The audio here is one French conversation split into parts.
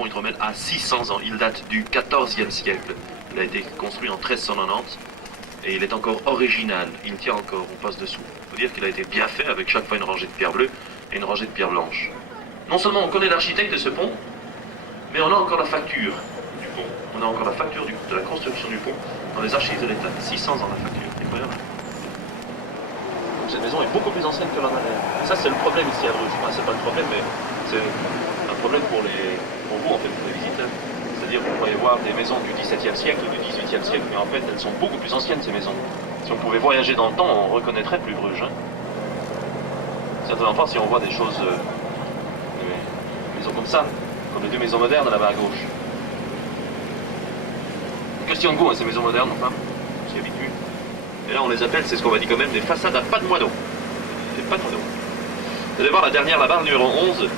pont hydromel a 600 ans. Il date du XIVe siècle. Il a été construit en 1390 et il est encore original. Il tient encore, on passe dessous. Il faut dire qu'il a été bien fait avec chaque fois une rangée de pierre bleue et une rangée de pierre blanche. Non seulement on connaît l'architecte de ce pont, mais on a encore la facture du pont. On a encore la facture de la construction du pont dans les archives de l'État. 600 ans la facture, c'est incroyable. Cette maison est beaucoup plus ancienne que l'on a l'air. Ça c'est le problème ici à Bruges. Enfin, c'est pas le problème, mais c'est un problème pour vous en fait, pour les visiteurs. C'est-à-dire que vous pourriez voir des maisons du XVIIe siècle ou du XVIIIe siècle, mais en fait elles sont beaucoup plus anciennes ces maisons. Si on pouvait voyager dans le temps, on reconnaîtrait plus Bruges. Hein. Certainement pas si on voit des choses, des maisons comme ça, comme les deux maisons modernes là-bas à gauche. Une question de goût, hein, ces maisons modernes, enfin, on s'y habitue. Et là on les appelle, c'est ce qu'on va dire quand même, des façades à pas de moineau. Des pas de moineau. Vous allez voir la dernière là-bas, numéro 11.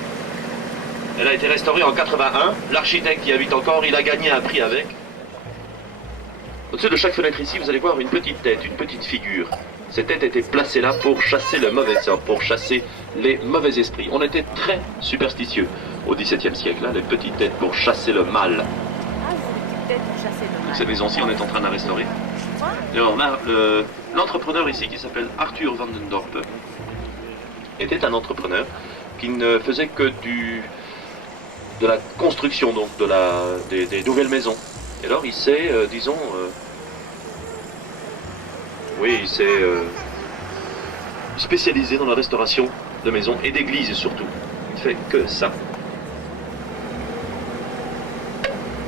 Elle a été restaurée en 81. L'architecte qui habite encore, il a gagné un prix avec. Au-dessus de chaque fenêtre ici, vous allez voir une petite tête, une petite figure. Cette tête était placée là pour chasser le mauvais sort, pour chasser les mauvais esprits. On était très superstitieux au XVIIe siècle, hein, les petites têtes pour chasser le mal. Ah, les petites têtes pour chasser le mal. Donc cette maison-ci, on est en train de la restaurer. Et on a l'entrepreneur ici qui s'appelle Arthur van den Dorp était un entrepreneur qui ne faisait que de la construction donc des nouvelles maisons. Et alors il s'est, disons, il s'est spécialisé dans la restauration de maisons et d'églises surtout. Il ne fait que ça.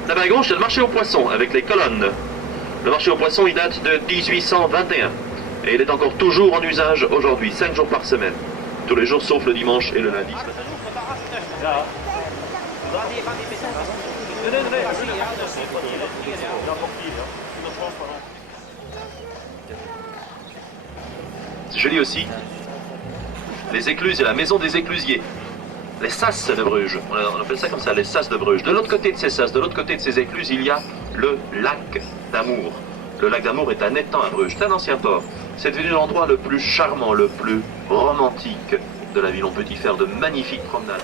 Là-bas à gauche, c'est le marché aux poissons avec les colonnes. Le marché aux poissons, il date de 1821 et il est encore toujours en usage aujourd'hui, 5 jours par semaine. Tous les jours sauf le dimanche et le lundi. C'est joli aussi. Les écluses et la maison des éclusiers. Les sas de Bruges. On appelle ça comme ça, les sas de Bruges. De l'autre côté de ces sas, de l'autre côté de ces écluses, il y a le lac d'Amour. Le lac d'Amour est un étang à Bruges, c'est un ancien port. C'est devenu l'endroit le plus charmant, le plus romantique de la ville. On peut y faire de magnifiques promenades.